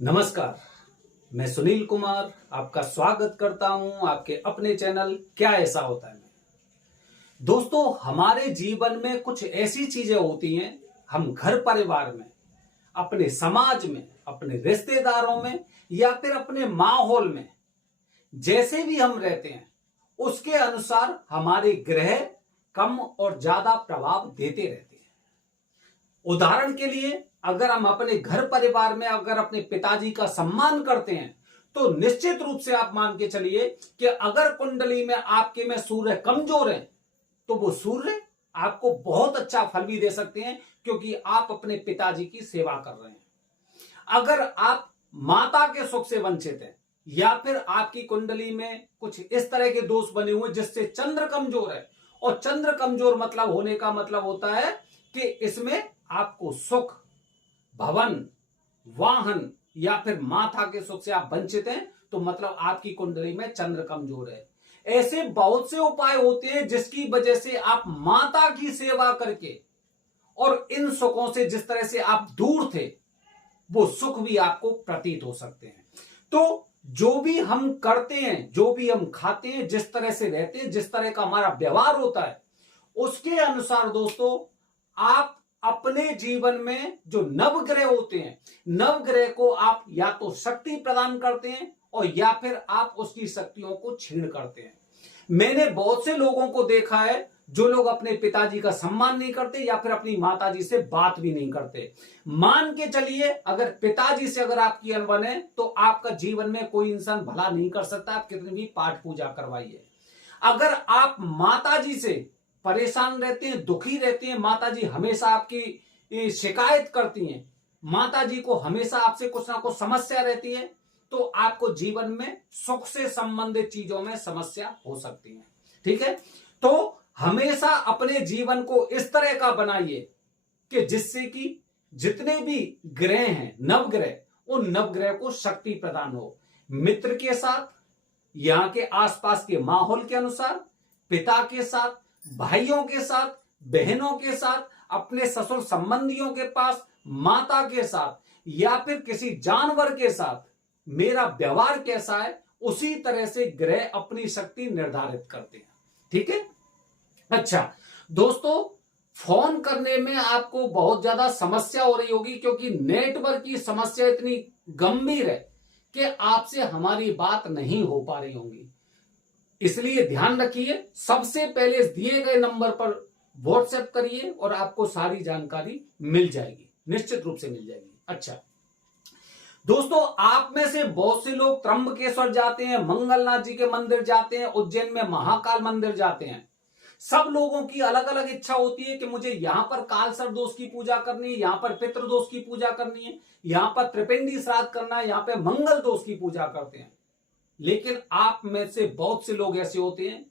नमस्कार। मैं सुनील कुमार आपका स्वागत करता हूं आपके अपने चैनल क्या ऐसा होता है में। दोस्तों, हमारे जीवन में कुछ ऐसी चीजें होती हैं, हम घर परिवार में, अपने समाज में, अपने रिश्तेदारों में या फिर अपने माहौल में जैसे भी हम रहते हैं उसके अनुसार हमारे ग्रह कम और ज्यादा प्रभाव देते रहते हैं। उदाहरण के लिए, अगर हम अपने घर परिवार में अगर अपने पिताजी का सम्मान करते हैं तो निश्चित रूप से आप मान के चलिए कि अगर कुंडली में आपके में सूर्य कमजोर है तो वो सूर्य आपको बहुत अच्छा फल भी दे सकते हैं, क्योंकि आप अपने पिताजी की सेवा कर रहे हैं। अगर आप माता के सुख से वंचित हैं या फिर आपकी कुंडली में कुछ इस तरह के दोष बने हुए जिससे चंद्र कमजोर है, और चंद्र कमजोर मतलब होने का मतलब होता है कि इसमें आपको सुख, भवन, वाहन या फिर माता के सुख से आप वंचित हैं, तो मतलब आपकी कुंडली में चंद्र कमजोर है। ऐसे बहुत से उपाय होते हैं जिसकी वजह से आप माता की सेवा करके और इन सुखों से जिस तरह से आप दूर थे वो सुख भी आपको प्रतीत हो सकते हैं। तो जो भी हम करते हैं, जो भी हम खाते हैं, जिस तरह से रहते हैं, जिस तरह का हमारा व्यवहार होता है, उसके अनुसार दोस्तों आप अपने जीवन में जो नवग्रह होते हैं, नवग्रह को आप या तो शक्ति प्रदान करते हैं और या फिर आप उसकी शक्तियों को छीण करते हैं। मैंने बहुत से लोगों को देखा है जो लोग अपने पिताजी का सम्मान नहीं करते या फिर अपनी माताजी से बात भी नहीं करते। मान के चलिए, अगर पिताजी से अगर आपकी अनबन है तो आपका जीवन में कोई इंसान भला नहीं कर सकता, आप कितनी भी पाठ पूजा करवाइए। अगर आप माताजी से परेशान रहते हैं, दुखी रहते हैं, माताजी हमेशा आपकी शिकायत करती हैं, माताजी को हमेशा आपसे कुछ ना कुछ समस्या रहती है, तो आपको जीवन में सुख से संबंधित चीजों में समस्या हो सकती है। ठीक है, तो हमेशा अपने जीवन को इस तरह का बनाइए कि जिससे कि जितने भी ग्रह हैं, नवग्रह, उन नवग्रह को शक्ति प्रदान हो। मित्र के साथ, यहां के आसपास के माहौल के अनुसार, पिता के साथ, भाइयों के साथ, बहनों के साथ, अपने ससुर संबंधियों के पास, माता के साथ या फिर किसी जानवर के साथ मेरा व्यवहार कैसा है, उसी तरह से ग्रह अपनी शक्ति निर्धारित करते हैं। ठीक है। अच्छा दोस्तों, फोन करने में आपको बहुत ज्यादा समस्या हो रही होगी क्योंकि नेटवर्क की समस्या इतनी गंभीर है कि आपसे हमारी बात नहीं हो पा रही होगी। इसलिए ध्यान रखिए, सबसे पहले दिए गए नंबर पर व्हाट्सएप करिए और आपको सारी जानकारी मिल जाएगी, निश्चित रूप से मिल जाएगी। अच्छा दोस्तों, आप में से बहुत से लोग त्र्यंबकेश्वर जाते हैं, मंगलनाथ जी के मंदिर जाते हैं, उज्जैन में महाकाल मंदिर जाते हैं। सब लोगों की अलग अलग इच्छा होती है कि मुझे यहां पर कालसर्प दोष की पूजा करनी है, यहां पर पितृदोष की पूजा करनी है, यहां पर त्रिपिंडी श्राद्ध करना है, यहां पर मंगल दोष की पूजा करते हैं। लेकिन आप में से बहुत से लोग ऐसे होते हैं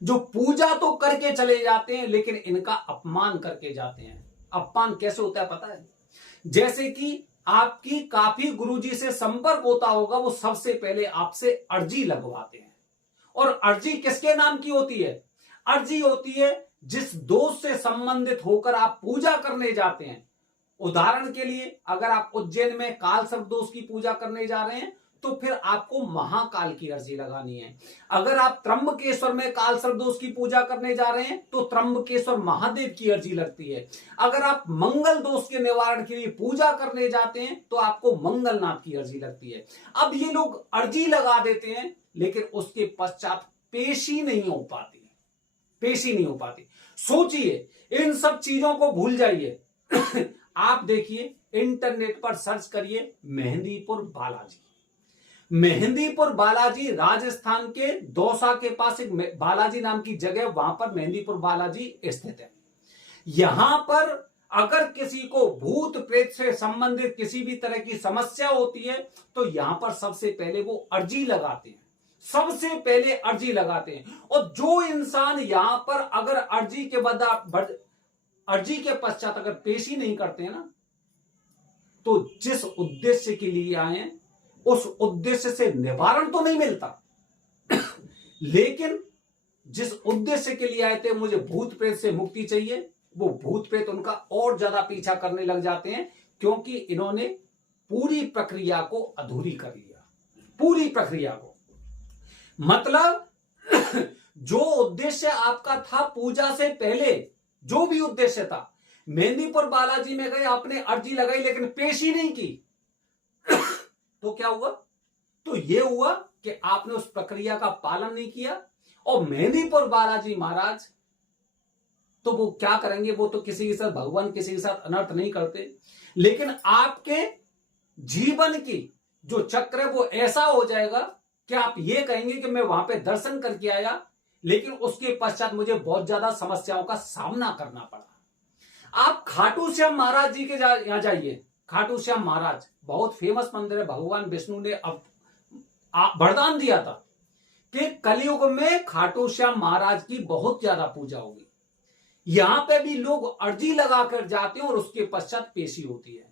जो पूजा तो करके चले जाते हैं लेकिन इनका अपमान करके जाते हैं। अपमान कैसे होता है पता है? जैसे कि आपकी काफी गुरुजी से संपर्क होता होगा, वो सबसे पहले आपसे अर्जी लगवाते हैं। और अर्जी किसके नाम की होती है? अर्जी होती है जिस दोष से संबंधित होकर आप पूजा करने जाते हैं। उदाहरण के लिए, अगर आप उज्जैन में कालसर्प दोष की पूजा करने जा रहे हैं तो फिर आपको महाकाल की अर्जी लगानी है। अगर आप त्र्यंबकेश्वर में कालसर्प दोष की पूजा करने जा रहे हैं तो त्र्यंबकेश्वर महादेव की अर्जी लगती है। अगर आप मंगल दोष के निवारण के लिए पूजा करने जाते हैं तो आपको मंगलनाथ की अर्जी लगती है। अब ये लोग अर्जी लगा देते हैं लेकिन उसके पश्चात पेशी नहीं हो पाती, पेशी नहीं हो पाती। सोचिए, इन सब चीजों को भूल जाइए। आप देखिए, इंटरनेट पर सर्च करिए मेहंदीपुर बालाजी। मेहंदीपुर बालाजी राजस्थान के दौसा के पास एक बालाजी नाम की जगह, वहां पर मेहंदीपुर बालाजी स्थित है। यहां पर अगर किसी को भूत प्रेत से संबंधित किसी भी तरह की समस्या होती है तो यहां पर सबसे पहले वो अर्जी लगाते हैं, सबसे पहले अर्जी लगाते हैं। और जो इंसान यहां पर अगर अर्जी के बाद अर्जी के पश्चात अगर पेशी नहीं करते हैं ना, तो जिस उद्देश्य के लिए आए हैं उस उद्देश्य से निवारण तो नहीं मिलता, लेकिन जिस उद्देश्य के लिए आए थे, मुझे भूत प्रेत से मुक्ति चाहिए, वो भूत प्रेत उनका और ज्यादा पीछा करने लग जाते हैं, क्योंकि इन्होंने पूरी प्रक्रिया को अधूरी कर लिया, पूरी प्रक्रिया को। मतलब जो उद्देश्य आपका था पूजा से पहले, जो भी उद्देश्य था, मेहंदीपुर बालाजी में गए, आपने अर्जी लगाई लेकिन पेश ही नहीं की, तो क्या हुआ? तो यह हुआ कि आपने उस प्रक्रिया का पालन नहीं किया। और मेहंदीपुर बालाजी महाराज तो वो क्या करेंगे, वो तो किसी के साथ, भगवान किसी के साथ अनर्थ नहीं करते, लेकिन आपके जीवन की जो चक्र है वो ऐसा हो जाएगा कि आप ये कहेंगे कि मैं वहां पे दर्शन करके आया, लेकिन उसके पश्चात मुझे बहुत ज्यादा समस्याओं का सामना करना पड़ा। आप खाटू श्याम महाराज जी के यहां जाइए। खाटू श्याम महाराज बहुत फेमस मंदिर है। भगवान विष्णु ने अब वरदान दिया था कि कलयुग में खाटू श्याम महाराज की बहुत ज्यादा पूजा होगी। यहां पे भी लोग अर्जी लगाकर जाते हैं और उसके पश्चात पेशी होती है।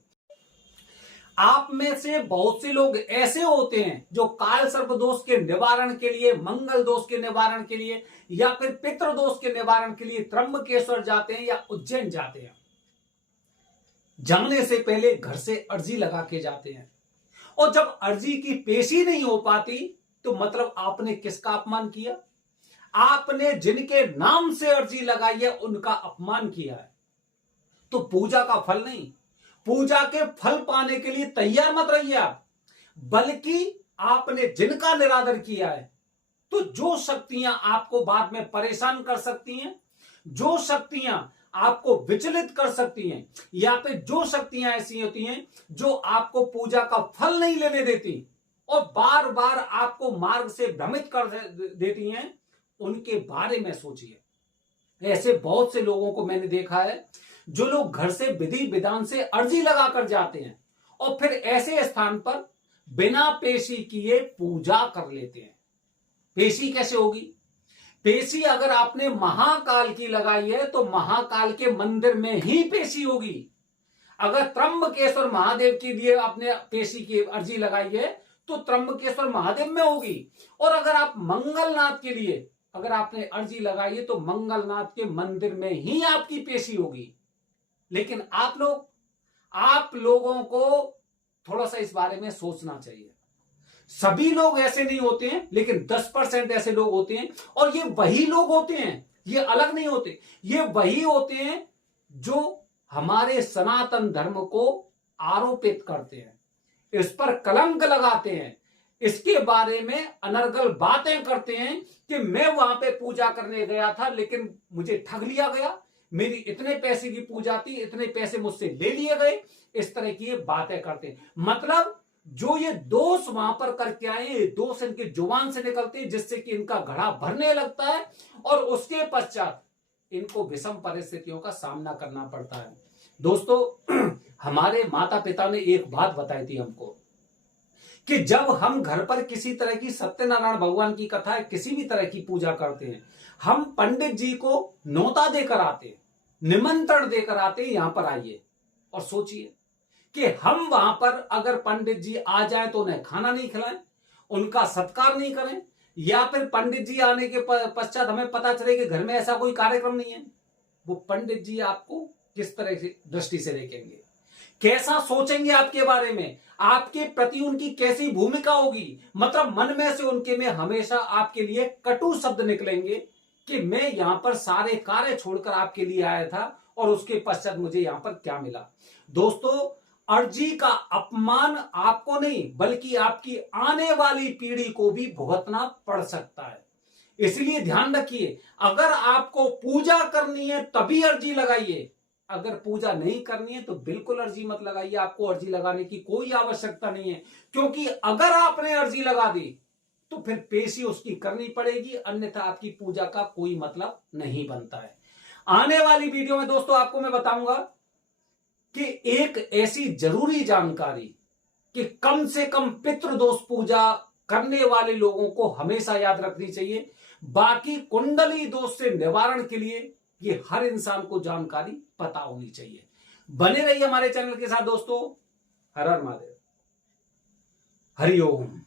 आप में से बहुत से लोग ऐसे होते हैं जो काल सर्प दोष के निवारण के लिए, मंगल दोष के निवारण के लिए, या फिर पितृ दोष के निवारण के लिए त्र्यंबकेश्वर जाते हैं या उज्जैन जाते हैं। जाने से पहले घर से अर्जी लगा के जाते हैं, और जब अर्जी की पेशी नहीं हो पाती तो मतलब आपने किसका अपमान किया? आपने जिनके नाम से अर्जी लगाई है उनका अपमान किया है। तो पूजा का फल नहीं, पूजा के फल पाने के लिए तैयार मत रहिए आप, बल्कि आपने जिनका निरादर किया है, तो जो शक्तियां आपको बाद में परेशान कर सकती हैं, जो शक्तियां आपको विचलित कर सकती हैं, या फिर जो शक्तियां ऐसी होती हैं जो आपको पूजा का फल नहीं लेने देती और बार बार आपको मार्ग से भ्रमित कर देती हैं, उनके बारे में सोचिए। ऐसे बहुत से लोगों को मैंने देखा है जो लोग घर से विधि विधान से अर्जी लगाकर जाते हैं और फिर ऐसे स्थान पर बिना पेशी किए पूजा कर लेते हैं। पेशी कैसे होगी? पेशी अगर आपने महाकाल की लगाई है तो महाकाल के मंदिर में ही पेशी होगी। अगर त्र्यंबकेश्वर महादेव के लिए आपने पेशी की अर्जी लगाई है तो त्र्यंबकेश्वर महादेव में होगी। और अगर आप मंगलनाथ के लिए अगर आपने अर्जी लगाई है तो मंगलनाथ के मंदिर में ही आपकी पेशी होगी। लेकिन आप लोगों को थोड़ा सा इस बारे में सोचना चाहिए। सभी लोग ऐसे नहीं होते हैं, लेकिन 10% ऐसे लोग होते हैं, और ये वही लोग होते हैं, ये अलग नहीं होते, ये वही होते हैं जो हमारे सनातन धर्म को आरोपित करते हैं, इस पर कलंक लगाते हैं, इसके बारे में अनर्गल बातें करते हैं कि मैं वहां पे पूजा करने गया था लेकिन मुझे ठग लिया गया, मेरी इतने पैसे की पूजा थी, इतने पैसे मुझसे ले लिए गए। इस तरह की ये बातें करते हैं। मतलब जो ये दोष वहां पर करके आए, ये दोष इनकी जुबान से निकलते हैं, जिससे कि इनका घड़ा भरने लगता है और उसके पश्चात इनको विषम परिस्थितियों का सामना करना पड़ता है। दोस्तों, हमारे माता पिता ने एक बात बताई थी हमको कि जब हम घर पर किसी तरह की सत्यनारायण भगवान की कथा, किसी भी तरह की पूजा करते हैं, हम पंडित जी को न्योता देकर आते हैं, निमंत्रण देकर आते हैं, यहां पर आइए। और सोचिए कि हम वहां पर अगर पंडित जी आ जाएं तो उन्हें खाना नहीं खिलाएं, उनका सत्कार नहीं करें, या फिर पंडित जी आने के पश्चात हमें पता चले कि घर में ऐसा कोई कार्यक्रम नहीं है, वो पंडित जी आपको किस तरह की दृष्टि से देखेंगे, कैसा सोचेंगे आपके बारे में, आपके प्रति उनकी कैसी भूमिका होगी। मतलब मन में से उनके में हमेशा आपके लिए कटु शब्द निकलेंगे कि मैं यहां पर सारे कार्य छोड़कर आपके लिए आया था और उसके पश्चात मुझे यहां पर क्या मिला। दोस्तों, अर्जी का अपमान आपको नहीं बल्कि आपकी आने वाली पीढ़ी को भी भुगतना पड़ सकता है। इसलिए ध्यान रखिए, अगर आपको पूजा करनी है तभी अर्जी लगाइए, अगर पूजा नहीं करनी है तो बिल्कुल अर्जी मत लगाइए। आपको अर्जी लगाने की कोई आवश्यकता नहीं है, क्योंकि अगर आपने अर्जी लगा दी तो फिर पेशी उसकी करनी पड़ेगी, अन्यथा आपकी पूजा का कोई मतलब नहीं बनता है। आने वाली वीडियो में दोस्तों आपको मैं बताऊंगा कि एक ऐसी जरूरी जानकारी कि कम से कम पितृदोष पूजा करने वाले लोगों को हमेशा याद रखनी चाहिए। बाकी कुंडली दोष से निवारण के लिए ये हर इंसान को जानकारी पता होनी चाहिए। बने रहिए हमारे चैनल के साथ दोस्तों। हर हर महादेव, हरि ओम।